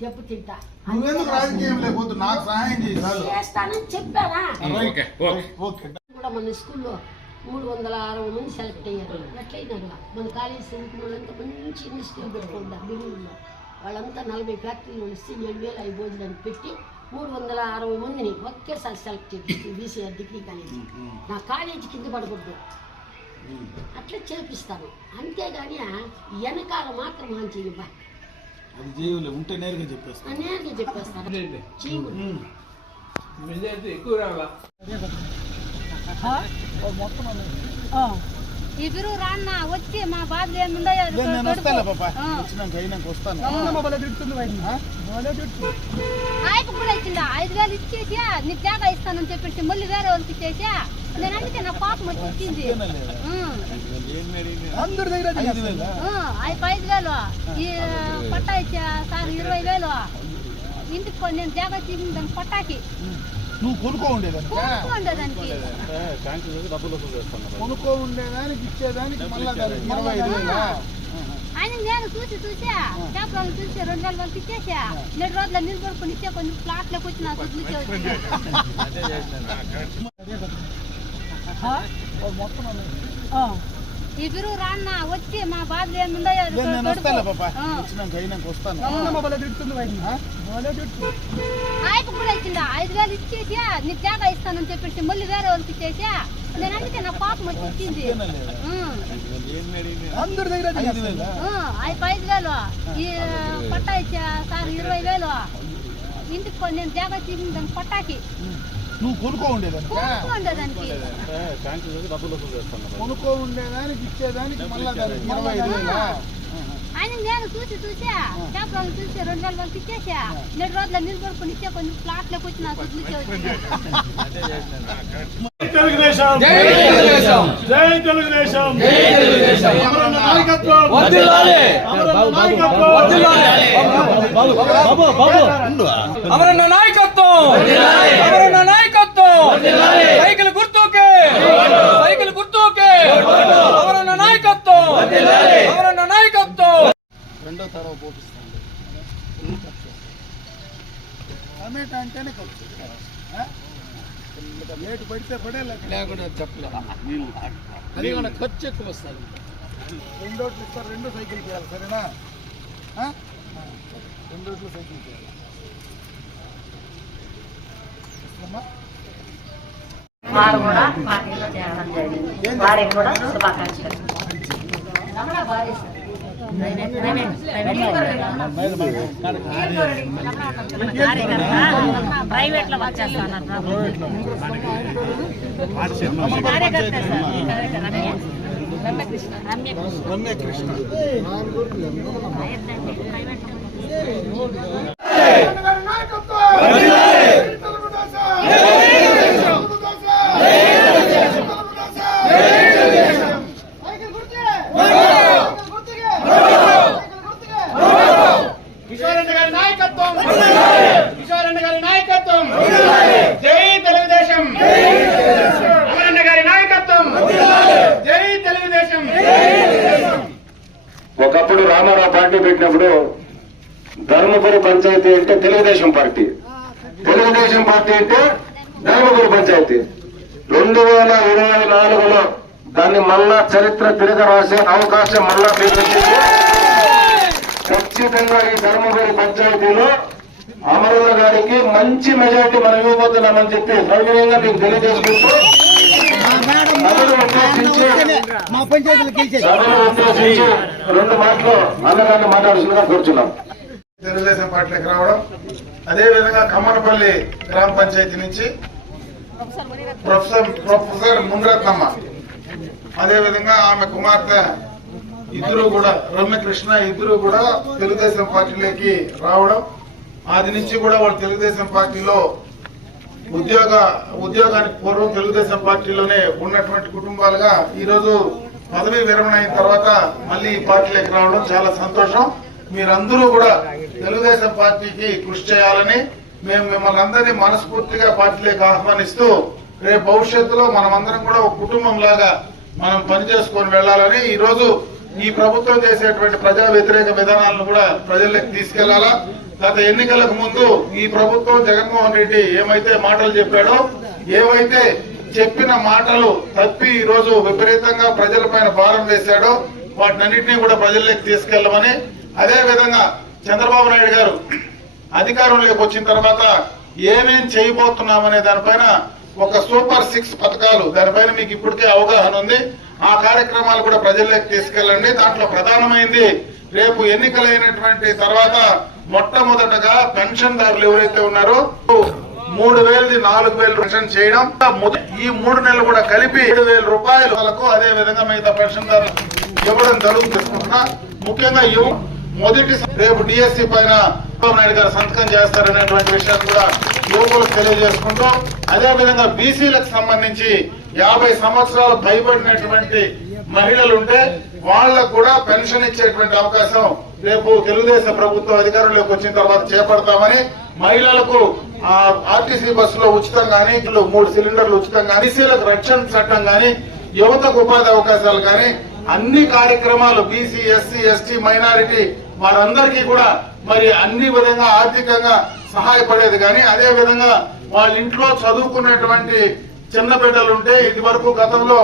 దెబ్బతింటా నువ్వెందుకు రాజకీయం లేకపోతే నాకు సహాయం చేయి చాలు. చేస్తానని చెప్పానా? రైట్. ఓకే కూడా మన స్కూల్లో మూడు వందల అరవై మంది సెలెక్ట్ అయ్యారు. ఎట్లయినారు మన కాలేజీ చదువుకున్న వాళ్ళంతా మంచి పెట్టుకుంటారు బెంగళూరులో వాళ్ళంతా నలభై ఫ్యాక్టరీలు ఇస్తే ఏడు వేలు ఐదు భోజనాలు పెట్టి మూడు వందల అరవై మందిని ఒకేసారి సెలెక్ట్ చేపిస్తుంది బీసీఆర్ డిగ్రీ కాలేజీ నా కాలేజీ కింద పడకూడదు అట్లా చేపిస్తాను. అంతేగాని వెనకాల మాత్రం మనం చెయ్యబ్బా అది జీవులే ఉంటే నేరుగా చెప్పేస్తా అనేక చెప్పేస్తాను. ఎక్కువ రావాలా? ఇద్దరు రాన్న వచ్చి మా బాధలు ఏముండయో? నేను. వస్తాను పాప. వచ్చినాక అయినాక వస్తాను. ఆయనకు కూడా ఇచ్చిందా? ఐదు వేలు ఇచ్చేసి నీకు జాగా ఇస్తానని చెప్పేసి మళ్ళీ వేరే వాళ్ళకి ఇచ్చేసి? నేను అందుకే నా పాపం వచ్చి ఇచ్చింది. ఉం. ఐదు వేలా? ఈ పట్టా ఇచ్చా సార్ ఇరవై వేలు. ఇంటికి నేను జాగా తీసింది దాని పట్టాకి. నువ్వు కొనుక్కో ఉండేదానికి కొనుక్కో ఉండేదానికి ఇచ్చేదానికి మళ్ళా ఇరవై ఐదు వేలా? ఆయన నేను చూసి చూసా చేపలను చూసి రెండు వేల వరకు ఇచ్చేసా రెండు రోజులు నిలబడుకుని ఇచ్చే కొన్ని ప్లాట్లకు వచ్చిన దుడ్లు ఇచ్చే వచ్చి ఇద్దరు రాన్న వచ్చి మా బాధలు ఏముండయో అది నేను నేను గడుపు. వస్తాను పాప. ఆ. వచ్చినాక అయినాక వస్తాను. ఆయనకు కూడా ఇచ్చిందా ఐదు వేలు ఇచ్చేసి నీకు జాగా ఇస్తానని చెప్పేసి మళ్ళీ వేరే వాళ్ళకి ఇచ్చేసి? నేను అందుకే నా పాపం వచ్చి ఇచ్చింది ఉం. ఐదు వేలా? ఉం, ఐదు వేలు. ఈ పట్టా ఇచ్చా సార్ ఇరవై వేలు. ఇంటికి నేను జాగా తీసింది దాని పట్టాకి. నువ్వు కొనుక్కో ఉండేదానికి కొనుక్కో ఉండేదానికి ఇచ్చేదానికి మళ్ళా ఇరవై ఐదు వేలా? ఆయన నేను చూసి చూసా చేపలను చూసి రెండు వేల వరకు ఇచ్చేసా రెండు రోజులు నిలబడుకుని ఇచ్చే కొన్ని ప్లాట్లకు వచ్చిన తెలుగుదేశం జై తెలుగుదేశం నాయకత్వం అమరన్న నాయకత్వం అమరన్న నాయకత్వం సైకిల్ గుర్తుకే సైకిల్ గుర్తుకే నాయకత్వం. రెండో తరవ పోపిస్తాను టమాటా అంటేనే ఖర్చు. ఆ? ఏటు పడితే పడే లేకుండా చెప్పలేదు అది కూడా ఖర్చు ఎక్కువ వస్తుంది. రెండోట్లు ఇస్తారు రెండు సైకిల్ చేయాలి సరేనా? సైకిల్ చేయాలి. వస్తుందమ్మా? వారు కూడా పార్టీలో చేరడం జరిగింది. వారికి కూడా శుభాకాంక్షలు. ప్రైవేట్లో వర్క్ రమ్య కృష్ణ కిషోరెడ్డి గారి నాయకత్వం కిషోరెడ్డి గారి నాయకత్వం జై తెలుగుదేశం అమరన్న గారి నాయకత్వం జై తెలుగుదేశం ఒకప్పుడు రామారావు చేసినప్పుడు ధర్మపురి పంచాయతీ అంటే తెలుగుదేశం పార్టీ. తెలుగుదేశం పార్టీ అంటే ధర్మపురి పంచాయతీ. రెండు వేల ఇరవై నాలుగులో దాన్ని మళ్ళా చరిత్ర తిరగ రాసే అవకాశం మళ్ళా మీకు ఖచ్చితంగా ఈ ధర్మపురి పంచాయతీలో అమరుల గారికి మంచి మెజార్టీ మనం ఇవ్వబోతున్నామని చెప్పి సౌకర్యంగా మీకు తెలియజేసుకుంటూ మా గెలిచేది రెండు మాటలు అన్నగారిని మాట్లాడుతుందిగా కూర్చున్నాం తెలుగుదేశం పార్టీలోకి రావడం అదేవిధంగా కమ్మనపల్లి గ్రామ పంచాయతీ నుంచి ప్రొఫెసర్ ప్రొఫెసర్ మునరత్నమ్మ అదేవిధంగా ఆమె కుమార్తె ఇద్దరు కూడా రమ్యకృష్ణ ఇద్దరు కూడా తెలుగుదేశం పార్టీలోకి రావడం అది నుంచి కూడా వాళ్ళు తెలుగుదేశం పార్టీలో ఉద్యోగ ఉద్యోగానికి పూర్వం తెలుగుదేశం పార్టీలోనే ఉన్నటువంటి కుటుంబాలుగా ఈరోజు పదవీ విరమణ అయిన తర్వాత మళ్ళీ ఈ పార్టీలోకి రావడం చాలా సంతోషం. మీరందరూ కూడా తెలుగుదేశం పార్టీకి కృషి చేయాలని మేము మిమ్మల్ని అందరినీ మనస్ఫూర్తిగా పార్టీలోకి ఆహ్వానిస్తూ రేపు భవిష్యత్తులో మనమందరం కూడా ఒక కుటుంబం లాగా మనం పనిచేసుకొని వెళ్ళాలని ఈరోజు ఈ ప్రభుత్వం చేసేటువంటి ప్రజా వ్యతిరేక విధానాలను కూడా ప్రజల్లోకి తీసుకెళ్ళాలా? గత ఎన్నికలకు ముందు ఈ ప్రభుత్వం జగన్మోహన్ రెడ్డి ఏమైతే మాటలు చెప్పాడో ఏవైతే చెప్పిన మాటలు తప్పి ఈ రోజు విపరీతంగా ప్రజలపైన భారం వేశాడో వాటినన్నింటినీ కూడా ప్రజల్లోకి తీసుకెళ్ళమని అదే విధంగా చంద్రబాబు నాయుడు గారు అధికారంలోకి వచ్చిన తర్వాత ఏమేం చేయబోతున్నామనే దానిపైన ఒక సూపర్ సిక్స్ పథకాలు దానిపైన మీకు ఇప్పటికే అవగాహన ఉంది. ఆ కార్యక్రమాలు కూడా ప్రజల్లోకి తీసుకెళ్ళండి. దాంట్లో ప్రధానమైంది రేపు ఎన్నికలైనటువంటి తర్వాత మొట్టమొదటగా పెన్షన్దారులు ఎవరైతే ఉన్నారో మూడు వేలది నాలుగు వేలు పెన్షన్ చేయడం ఈ మూడు నెలలు కూడా కలిపి ఏడు వేల రూపాయలు వాళ్ళకు అదే విధంగా మిగతా పెన్షన్దారులు ఇవ్వడం జరుగుతున్నా ముఖ్యంగా యువ మొదటి రేపు డిఎస్సి పైన చంద్రబాబు నాయుడు గారు సంతకం చేస్తారనేటువంటి విషయాన్ని కూడా యువకులకు తెలియజేసుకుంటూ అదే విధంగా బీసీలకు సంబంధించి యాభై సంవత్సరాలు భయపడినటువంటి మహిళలు ఉంటే వాళ్ళకు కూడా పెన్షన్ ఇచ్చేటువంటి అవకాశం రేపు తెలుగుదేశం ప్రభుత్వం అధికారంలోకి వచ్చిన తర్వాత చేపడతామని మహిళలకు ఆర్టీసీ బస్సులో ఉచితం గానీ మూడు సిలిండర్లు ఉచితం గానీ బీసీలకు రక్షణ చట్టం కానీ యువతకు ఉపాధి అవకాశాలు కానీ అన్ని కార్యక్రమాలు బీసీ ఎస్సీ ఎస్టీ మైనారిటీ వారందరికీ కూడా మరి అన్ని విధంగా ఆర్థికంగా సహాయపడేది కానీ అదే విధంగా వాళ్ళ ఇంట్లో చదువుకునేటువంటి చిన్న బిడ్డలు ఉంటే ఇది వరకు గతంలో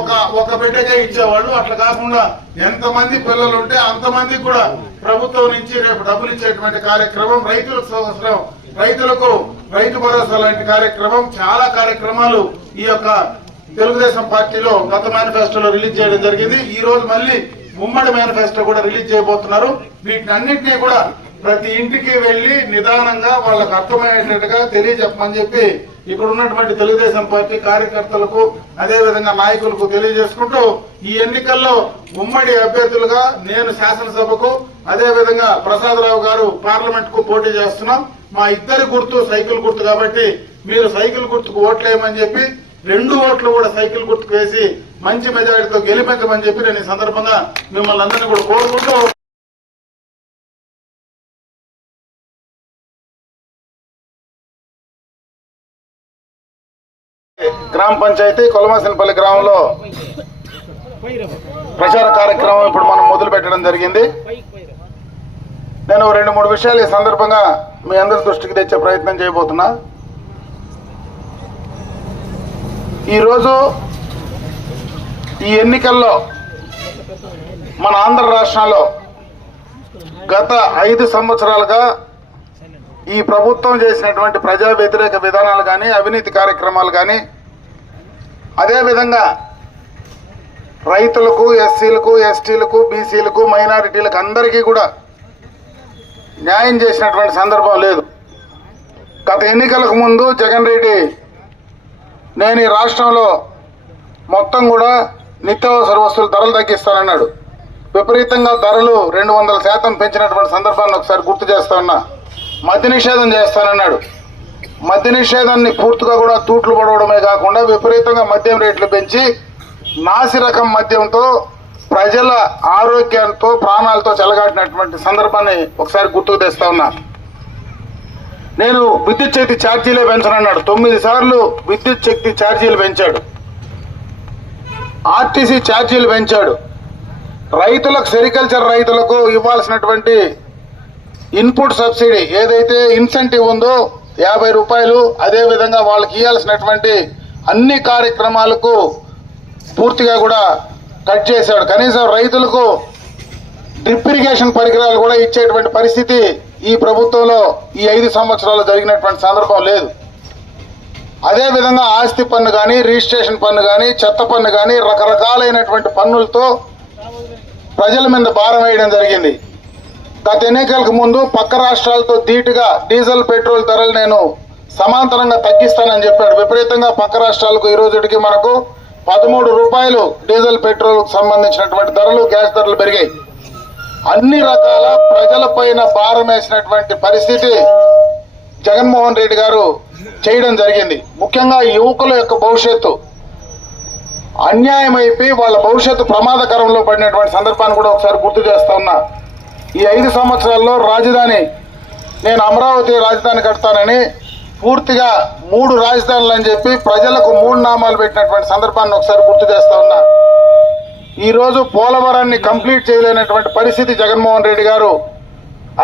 ఒక ఒక బిడ్డకే ఇచ్చేవాళ్ళు. అట్లా కాకుండా ఎంతమంది పిల్లలు ఉంటే అంతమంది కూడా ప్రభుత్వం నుంచి రేపు డబ్బులు ఇచ్చేటువంటి కార్యక్రమం రైతులకు సంవత్సరం రైతులకు రైతు భరోసా లాంటి కార్యక్రమం చాలా కార్యక్రమాలు ఈ యొక్క తెలుగుదేశం పార్టీలో గత మేనిఫెస్టోలో రిలీజ్ చేయడం జరిగింది. ఈ రోజు మళ్ళీ ఉమ్మడి మేనిఫెస్టో కూడా రిలీజ్ చేయబోతున్నారు. వీటిని అన్నింటినీ కూడా ప్రతి ఇంటికి వెళ్ళి నిదానంగా వాళ్ళకు అర్థమయ్యేటట్టుగా తెలియజెప్పమని చెప్పి ఇక్కడ ఉన్నటువంటి తెలుగుదేశం పార్టీ కార్యకర్తలకు అదే విధంగా నాయకులకు తెలియజేసుకుంటూ ఈ ఎన్నికల్లో ఉమ్మడి అభ్యర్థులుగా నేను శాసనసభకు అదేవిధంగా ప్రసాదరావు గారు పార్లమెంట్కు పోటీ చేస్తున్నాం. మా ఇద్దరి గుర్తు సైకిల్ గుర్తు కాబట్టి మీరు సైకిల్ గుర్తుకు ఓట్లేయమని చెప్పి రెండు ఓట్లు కూడా సైకిల్ గుర్తుకు వేసి మంచి మెజారిటీతో గెలిపించమని చెప్పి నేను ఈ సందర్భంగా మిమ్మల్ని అందరినీ కూడా కోరుకుంటూ గ్రామ పంచాయతీ కొలమాసినపల్లి గ్రామంలో ప్రచార కార్యక్రమం ఇప్పుడు మనం మొదలు పెట్టడం జరిగింది. నేను రెండు మూడు విషయాలు ఈ సందర్భంగా మీ అందరి దృష్టికి తెచ్చే ప్రయత్నం చేయబోతున్నా. ఈరోజు ఈ ఎన్నికల్లో మన ఆంధ్ర రాష్ట్రంలో గత ఐదు సంవత్సరాలుగా ఈ ప్రభుత్వం చేసినటువంటి ప్రజా వ్యతిరేక విధానాలు కానీ అవినీతి కార్యక్రమాలు కానీ అదేవిధంగా రైతులకు ఎస్సీలకు ఎస్టీలకు బీసీలకు మైనారిటీలకు అందరికీ కూడా న్యాయం చేసినటువంటి సందర్భం లేదు. గత ఎన్నికలకు ముందు జగన్ రెడ్డి నేను ఈ రాష్ట్రంలో మొత్తం కూడా నిత్యావసర వస్తువుల ధరలు తగ్గిస్తానన్నాడు. విపరీతంగా ధరలు రెండు వందల శాతం పెంచినటువంటి సందర్భాన్ని ఒకసారి గుర్తు చేస్తా ఉన్నా. మద్య నిషేధం చేస్తానన్నాడు. మద్య నిషేధాన్ని పూర్తిగా కూడా తూట్లు పడవడమే కాకుండా విపరీతంగా మద్యం రేట్లు పెంచి నాసి రకం మద్యంతో ప్రజల ఆరోగ్యంతో ప్రాణాలతో చెలగాటినటువంటి సందర్భాన్ని ఒకసారి గుర్తుకు తెస్తా ఉన్నా. నేను విద్యుత్ శక్తి ఛార్జీలే పెంచనన్నాడు. తొమ్మిది సార్లు విద్యుత్ శక్తి ఛార్జీలు పెంచాడు. ఆర్టీసీ ఛార్జీలు పెంచాడు. రైతులకు సెరికల్చర్ రైతులకు ఇవ్వాల్సినటువంటి ఇన్పుట్ సబ్సిడీ ఏదైతే ఇన్సెంటివ్ ఉందో యాభై రూపాయలు అదేవిధంగా వాళ్ళకి ఇవ్వాల్సినటువంటి అన్ని కార్యక్రమాలకు పూర్తిగా కూడా కట్ చేశాడు. కనీసం రైతులకు డ్రిప్ ఇరిగేషన్ పరికరాలు కూడా ఇచ్చేటువంటి పరిస్థితి ఈ ప్రభుత్వంలో ఈ ఐదు సంవత్సరాలు జరిగినటువంటి సందర్భం లేదు. అదేవిధంగా ఆస్తి పన్ను కానీ రిజిస్ట్రేషన్ పన్ను కానీ చెత్త పన్ను కానీ రకరకాలైనటువంటి పన్నులతో ప్రజల మీద భారం వేయడం జరిగింది. గత ఎన్నికలకు ముందు పక్క రాష్ట్రాలతో ధీటుగా డీజిల్ పెట్రోల్ ధరలు నేను సమాంతరంగా తగ్గిస్తానని చెప్పాడు. విపరీతంగా పక్క రాష్ట్రాలకు ఈ రోజుకి మనకు పదమూడు రూపాయలు డీజిల్ పెట్రోల్ సంబంధించినటువంటి ధరలు గ్యాస్ ధరలు పెరిగాయి. అన్ని రకాల ప్రజల పైన భారం వేసినటువంటి పరిస్థితి జగన్మోహన్ రెడ్డి గారు చేయడం జరిగింది. ముఖ్యంగా యువకుల యొక్క భవిష్యత్తు. అన్యాయం అయిపోయి వాళ్ళ భవిష్యత్తు ప్రమాదకరంలో పడినటువంటి సందర్భాన్ని కూడా ఒకసారి గుర్తు చేస్తా ఉన్నా. ఈ ఐదు సంవత్సరాల్లో రాజధాని నేను అమరావతి రాజధాని కడతానని పూర్తిగా మూడు రాజధానులు అని చెప్పి ప్రజలకు మూడు నామాలు పెట్టినటువంటి సందర్భాన్ని ఒకసారి గుర్తు చేస్తా ఉన్నా. ఈరోజు పోలవరాన్ని కంప్లీట్ చేయలేనటువంటి పరిస్థితి జగన్మోహన్ రెడ్డి గారు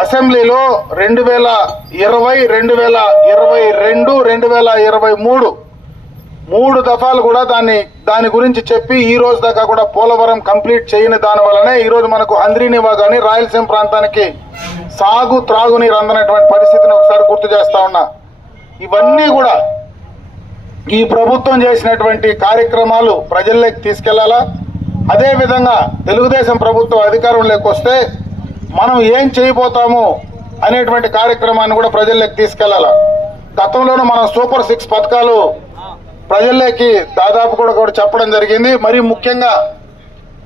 అసెంబ్లీలో రెండు వేల ఇరవై రెండు వేల ఇరవై రెండు రెండు వేల ఇరవై మూడు మూడు దఫాలు కూడా దాన్ని దాని గురించి చెప్పి ఈ రోజు దాకా కూడా పోలవరం కంప్లీట్ చేయని దాని వలనే ఈ రోజు మనకు హంద్రీనివా కానీ రాయలసీమ ప్రాంతానికి సాగు త్రాగునీరు అందనటువంటి పరిస్థితిని ఒకసారి గుర్తు చేస్తా ఉన్నా. ఇవన్నీ కూడా ఈ ప్రభుత్వం చేసినటువంటి కార్యక్రమాలు ప్రజల్లోకి తీసుకెళ్ళాలా? అదేవిధంగా తెలుగుదేశం ప్రభుత్వం అధికారంలోకి వస్తే మనం ఏం చేయబోతాము అనేటువంటి కార్యక్రమాన్ని కూడా ప్రజల్లోకి తీసుకెళ్ళాలా? గతంలోనూ మనం సూపర్ సిక్స్ పథకాలు ప్రజల్లోకి దాదాపు కూడా కూడా చెప్పడం జరిగింది. మరి ముఖ్యంగా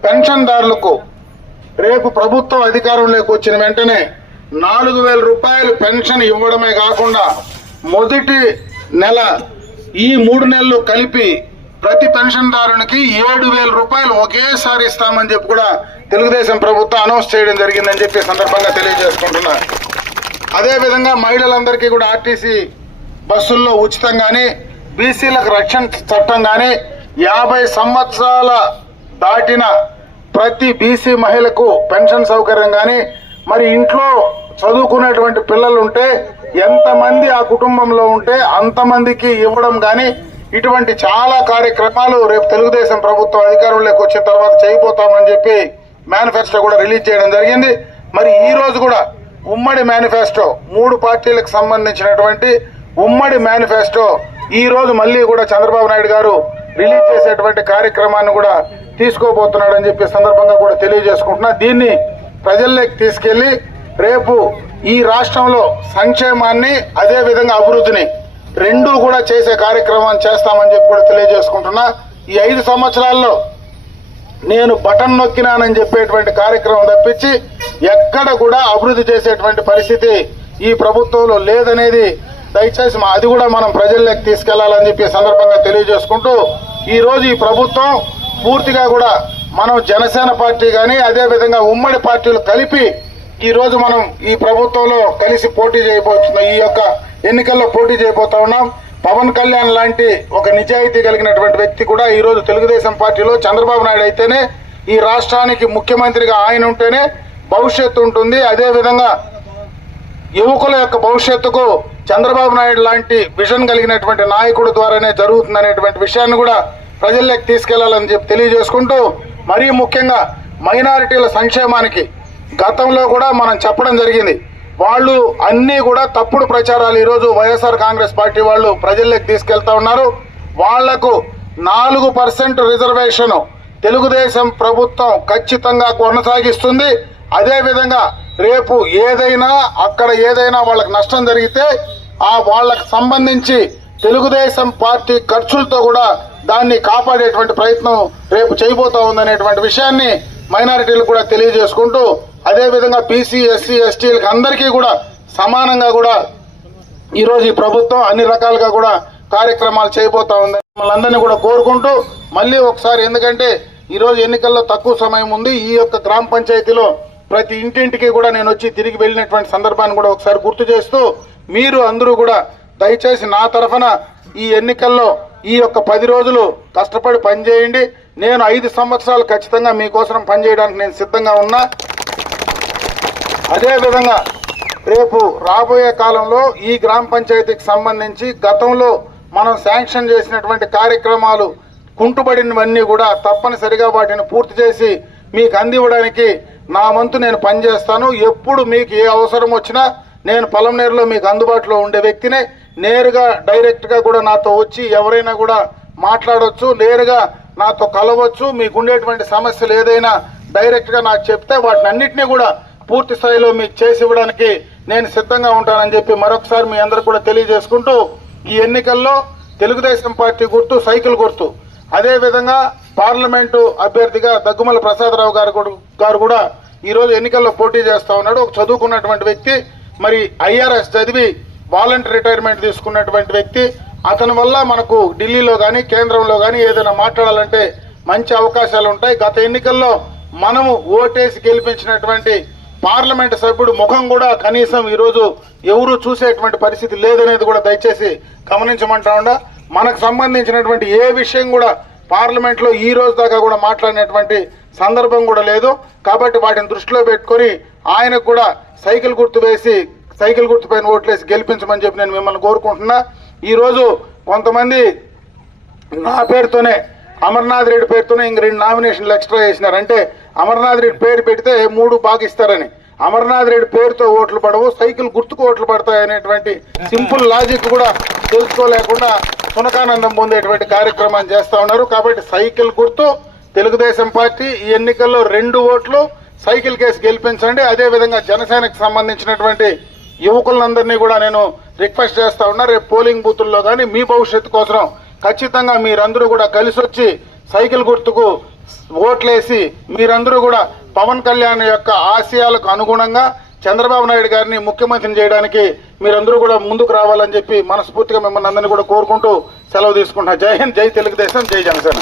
పెన్షన్దారులకు రేపు ప్రభుత్వం అధికారంలోకి వచ్చిన వెంటనే నాలుగు వేల రూపాయలు పెన్షన్ ఇవ్వడమే కాకుండా మొదటి నెల ఈ మూడు నెలలు కలిపి ప్రతి పెన్షన్దారునికి ఏడు వేల రూపాయలు ఒకేసారి ఇస్తామని చెప్పి కూడా తెలుగుదేశం ప్రభుత్వం అనౌన్స్ చేయడం జరిగిందని చెప్పి సందర్భంగా తెలియజేసుకుంటున్నా. అదేవిధంగా మహిళలందరికీ కూడా ఆర్టీసీ బస్సుల్లో ఉచితంగానే బీసీలకు రక్షణ చట్టం కానీ యాభై సంవత్సరాల దాటిన ప్రతి బీసీ మహిళకు పెన్షన్ సౌకర్యం కానీ మరి ఇంట్లో చదువుకునేటువంటి పిల్లలు ఉంటే ఎంతమంది ఆ కుటుంబంలో ఉంటే అంతమందికి ఇవ్వడం కానీ ఇటువంటి చాలా కార్యక్రమాలు రేపు తెలుగుదేశం ప్రభుత్వం అధికారంలోకి వచ్చిన తర్వాత చేయబోతామని చెప్పి మేనిఫెస్టో కూడా రిలీజ్ చేయడం జరిగింది. మరి ఈ రోజు కూడా ఉమ్మడి మేనిఫెస్టో మూడు పార్టీలకు సంబంధించినటువంటి ఉమ్మడి మేనిఫెస్టో ఈ రోజు మళ్ళీ కూడా చంద్రబాబు నాయుడు గారు రిలీజ్ చేసేటువంటి కార్యక్రమాన్ని కూడా తీసుకోబోతున్నాడని చెప్పి సందర్భంగా కూడా తెలియజేసుకుంటున్నా. దీన్ని ప్రజల్లోకి తీసుకెళ్ళి రేపు ఈ రాష్ట్రంలో సంక్షేమాన్ని అదే విధంగా అభివృద్ధిని రెండూ కూడా చేసే కార్యక్రమాన్ని చేస్తామని చెప్పి కూడా తెలియజేసుకుంటున్నా. ఈ ఐదు సంవత్సరాల్లో నేను బటన్ నొక్కినానని చెప్పేటువంటి కార్యక్రమం తప్పించి ఎక్కడ కూడా అభివృద్ధి చేసేటువంటి పరిస్థితి ఈ ప్రభుత్వంలో లేదనేది దయచేసి అది కూడా మనం ప్రజల్లోకి తీసుకెళ్ళాలని చెప్పి సందర్భంగా తెలియజేసుకుంటూ ఈరోజు ఈ ప్రభుత్వం పూర్తిగా కూడా మనం జనసేన పార్టీ కానీ అదే విధంగా ఉమ్మడి పార్టీలు కలిపి ఈరోజు మనం ఈ ప్రభుత్వంలో కలిసి పోటీ చేయబోతున్నాం. ఈ యొక్క ఎన్నికల్లో పోటీ చేయబోతా ఉన్నాం. పవన్ కళ్యాణ్ లాంటి ఒక నిజాయితీ కలిగినటువంటి వ్యక్తి కూడా ఈరోజు తెలుగుదేశం పార్టీలో చంద్రబాబు నాయుడు అయితేనే ఈ రాష్ట్రానికి ముఖ్యమంత్రిగా ఆయన ఉంటేనే భవిష్యత్తు ఉంటుంది. అదేవిధంగా యువకుల యొక్క భవిష్యత్తుకు చంద్రబాబు నాయుడు లాంటి విజన్ కలిగినటువంటి నాయకుడు ద్వారానే జరుగుతుందనేటువంటి విషయాన్ని కూడా ప్రజల్లోకి తీసుకెళ్ళాలని చెప్పి తెలియజేసుకుంటూ మరీ ముఖ్యంగా మైనారిటీల సంక్షేమానికి గతంలో కూడా మనం చెప్పడం జరిగింది. వాళ్ళు అన్నీ కూడా తప్పుడు ప్రచారాలు ఈరోజు వైఎస్ఆర్ కాంగ్రెస్ పార్టీ వాళ్ళు ప్రజల్లోకి తీసుకెళ్తా ఉన్నారు. వాళ్ళకు నాలుగు పర్సెంట్ రిజర్వేషన్ తెలుగుదేశం ప్రభుత్వం ఖచ్చితంగా కొనసాగిస్తుంది. అదేవిధంగా రేపు ఏదైనా అక్కడ ఏదైనా వాళ్ళకి నష్టం జరిగితే ఆ వాళ్ళకి సంబంధించి తెలుగుదేశం పార్టీ ఖర్చులతో కూడా దాన్ని కాపాడేటువంటి ప్రయత్నం రేపు చేయబోతా ఉందనేటువంటి విషయాన్ని మైనారిటీలు కూడా తెలియజేసుకుంటూ అదేవిధంగా బీసీ ఎస్సీ ఎస్టీలకు అందరికీ కూడా సమానంగా కూడా ఈరోజు ఈ ప్రభుత్వం అన్ని రకాలుగా కూడా కార్యక్రమాలు చేయబోతా ఉంది. మమ్మల్ని కూడా కోరుకుంటూ మళ్ళీ ఒకసారి ఎందుకంటే ఈ రోజు ఎన్నికల్లో తక్కువ సమయం ఉంది. ఈ యొక్క గ్రామ పంచాయతీలో ప్రతి ఇంటింటికి కూడా నేను వచ్చి తిరిగి వెళ్ళినటువంటి సందర్భాన్ని కూడా ఒకసారి గుర్తు చేస్తూ మీరు అందరూ కూడా దయచేసి నా తరఫున ఈ ఎన్నికల్లో ఈ యొక్క పది రోజులు కష్టపడి పనిచేయండి. నేను ఐదు సంవత్సరాలు ఖచ్చితంగా మీకోసం పనిచేయడానికి నేను సిద్ధంగా ఉన్నా. అదేవిధంగా రేపు రాబోయే కాలంలో ఈ గ్రామ పంచాయతీకి సంబంధించి గతంలో మనం శాంక్షన్ చేసినటువంటి కార్యక్రమాలు కుంటుబడినవన్నీ కూడా తప్పనిసరిగా వాటిని పూర్తి చేసి మీకు అందివ్వడానికి నా వంతు నేను పనిచేస్తాను ఎప్పుడు మీకు ఏ అవసరం వచ్చినా నేను పొలంనేరులో మీకు అందుబాటులో ఉండే వ్యక్తినే నేరుగా డైరెక్ట్గా కూడా నాతో వచ్చి ఎవరైనా కూడా మాట్లాడవచ్చు నేరుగా నాతో కలవచ్చు. మీకు ఉండేటువంటి సమస్యలు ఏదైనా డైరెక్ట్గా నాకు చెప్తే వాటిని అన్నింటినీ కూడా పూర్తి స్థాయిలో మీకు చేసి ఇవ్వడానికి నేను సిద్ధంగా ఉంటానని చెప్పి మరొకసారి మీ అందరు కూడా తెలియజేసుకుంటూ ఈ ఎన్నికల్లో తెలుగుదేశం పార్టీ గుర్తు సైకిల్ గుర్తు. అదేవిధంగా పార్లమెంటు అభ్యర్థిగా దగ్గుమల ప్రసాదరావు గారు గారు కూడా ఈరోజు ఎన్నికల్లో పోటీ చేస్తా ఉన్నాడు. ఒక చదువుకున్నటువంటి వ్యక్తి మరి ఐఆర్ఎస్ చదివి వాలంటీర్ రిటైర్మెంట్ తీసుకున్నటువంటి వ్యక్తి. అతని వల్ల మనకు ఢిల్లీలో కానీ కేంద్రంలో కానీ ఏదైనా మాట్లాడాలంటే మంచి అవకాశాలు ఉంటాయి. గత ఎన్నికల్లో మనము ఓటేసి గెలిపించినటువంటి పార్లమెంట్ సభ్యుడు ముఖం కూడా కనీసం ఈరోజు ఎవరు చూసేటువంటి పరిస్థితి లేదనేది కూడా దయచేసి గమనించమంటా ఉండ. మనకు సంబంధించినటువంటి ఏ విషయం కూడా పార్లమెంట్లో ఈ రోజు దాకా కూడా మాట్లాడినటువంటి సందర్భం కూడా లేదు. కాబట్టి వాటిని దృష్టిలో పెట్టుకొని ఆయనకు కూడా సైకిల్ గుర్తు వేసి సైకిల్ గుర్తు పైన ఓట్లేసి గెలిపించమని చెప్పి నేను మిమ్మల్ని కోరుకుంటున్నా. ఈరోజు కొంతమంది నా పేరుతోనే అమర్నాథ్ రెడ్డి పేరుతోనే ఇంక రెండు నామినేషన్లు ఎక్స్ట్రా చేసినారు అంటే అమర్నాథ్ రెడ్డి పేరు పెడితే మూడు బాగా ఇస్తారని. అమర్నాథ్ రెడ్డి పేరుతో ఓట్లు పడవు సైకిల్ గుర్తుకు ఓట్లు పడతాయి అనేటువంటి సింపుల్ లాజిక్ కూడా తెలుసుకోలేకుండా సునకానందం పొందేటువంటి కార్యక్రమాన్ని చేస్తూ ఉన్నారు. కాబట్టి సైకిల్ గుర్తు తెలుగుదేశం పార్టీ ఈ ఎన్నికల్లో రెండు ఓట్లు సైకిల్ కేసు గెలిపించండి. అదేవిధంగా జనసేనకు సంబంధించినటువంటి యువకులందరినీ కూడా నేను రిక్వెస్ట్ చేస్తా ఉన్నా. రేపు పోలింగ్ బూతుల్లో కానీ మీ భవిష్యత్తు కోసం ఖచ్చితంగా మీరందరూ కూడా కలిసి వచ్చి సైకిల్ గుర్తుకు ఓట్లేసి మీరందరూ కూడా పవన్ కళ్యాణ్ యొక్క ఆశయాలకు అనుగుణంగా చంద్రబాబు నాయుడు గారిని ముఖ్యమంత్రిని చేయడానికి మీరందరూ కూడా ముందుకు రావాలని చెప్పి మనస్ఫూర్తిగా మిమ్మల్ని అందరినీ కూడా కోరుకుంటూ సెలవు తీసుకుంటున్నా. జై హింద్ జై తెలుగుదేశం జై జనసేన.